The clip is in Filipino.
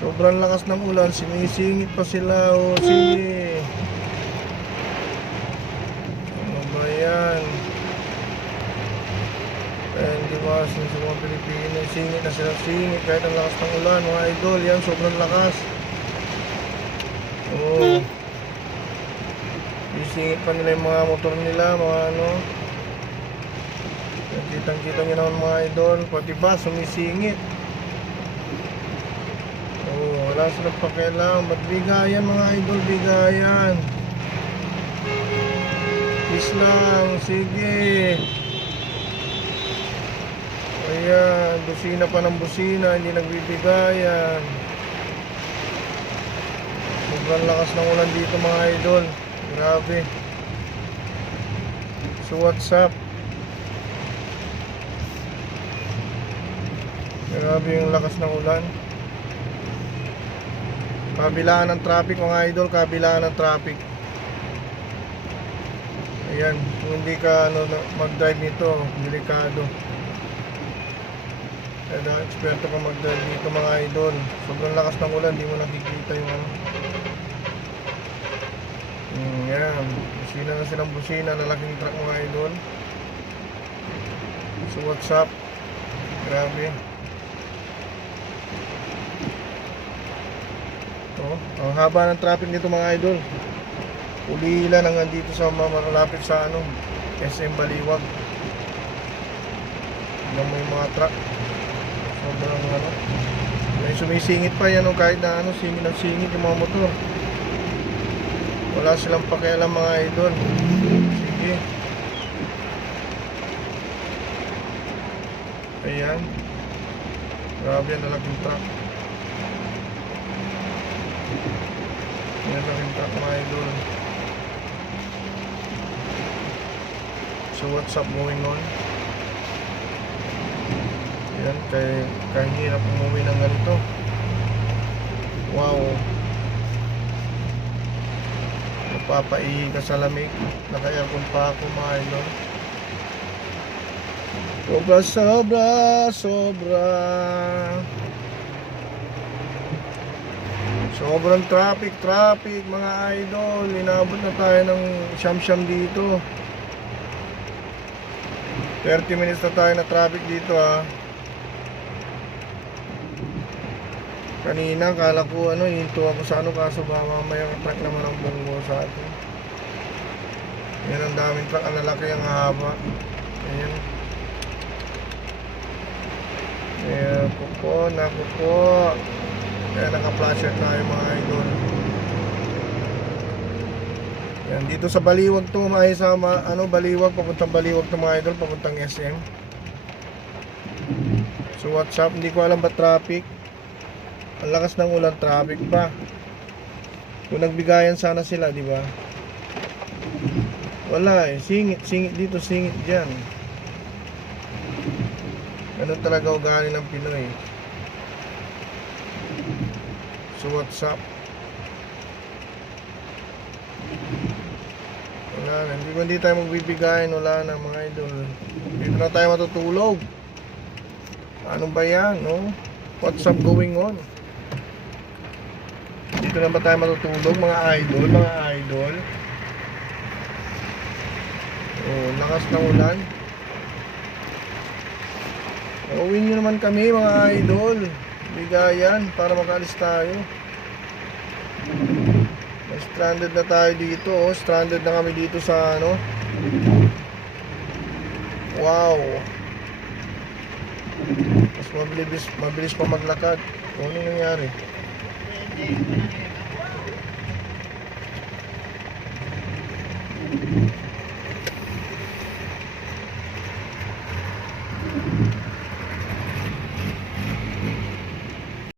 Sobrang lakas ng ulan, sinisingit pa sila. O, sige. Ano ba yan? Kaya hindi masin sa mga Pilipino. Singit na sila, singit. Kahit ang lakas ng ulan, mga idol. Yan, sobrang lakas. Oo. Sisingit pa nila yung mga motor nila, mga ano. Kitang-kita nyo naman mga idol. Pati ba, sumisingit. Oo, wala silang pakialam. Ba't bigayan mga idol, bigayan. Peace lang, sige. Ayan, busina pa ng busina, hindi nagbibigayan. Sobrang lakas ng ulan dito mga idol. Grabe. So what's up? Grabe yung lakas ng ulan. Kabilaan ng traffic mga idol, kabilaan ng traffic. Ayan, kung hindi ka ano, na- mag-drive nito, delikado. Kaya dapat eksperto ka mag-drive dito mga idol. Sobrang lakas ng ulan, di mo nakikita yung ano. Mm. Busina na silang busina, lalaking truck mga idol. So what's up? Grabe. Oh, ang haba ng traffic nito mga idol. Ulila nang nandito sa mga malapit sa ano, SM Baliwag. Hanggang may mga truck. Sobrang ano. May sumisingit pa yan oh, kahit na ano, singit ng singit yung mga motor. Wala silang pakialam mga idol. Sige. Ayan. Grabe ang lalaking truck. Yan lang yung truck mga idol. So what's up going on? Yan, kay, kaya hirap umuwi ng ganito. Wow. Napapaihi ka sa lamig. Naka-aircon pa ako mga idol. Sobra, sobra, sobra. Sobrang traffic, traffic mga idol. Inabot na tayo ng siyam-siyam dito. 30 minutes na tayo na traffic dito ah. Kanina kala ko ano, hinto ako sa ano kaso ba mamaya truck naman ang bunggo sa atin. Yan ang daming truck, ang lalaki ang haba. Ayan. Ayan po po, naku. Kaya naka-flasher tayo mga idol. Yan, dito sa Baliwag to, may sa ma- ano, Baliwag, papuntang Baliwag to mga idol, papuntang SM. So what's up? Hindi ko alam ba traffic? Ang lakas ng ulan, traffic pa. Kung nagbigayan sana sila, di ba? Wala eh. Singit, singit dito, singit dyan. Ganun talaga ugali ng Pinoy. So what's up? Wala na. Hindi ko hindi tayo magbibigayan. Wala na mga idol. Dito na tayo matutulog. Ano ba yan, no? What's up going on? Dito na ba tayo matutulog mga idol, mga idol? Oh, lakas ng ulan. Uuwi nyo naman kami mga idol. Bigayan para makaalis tayo. May stranded na tayo dito. Oh. Stranded na kami dito sa ano. Wow. Mas mabilis, mabilis pa maglakad. Kung ano nangyari?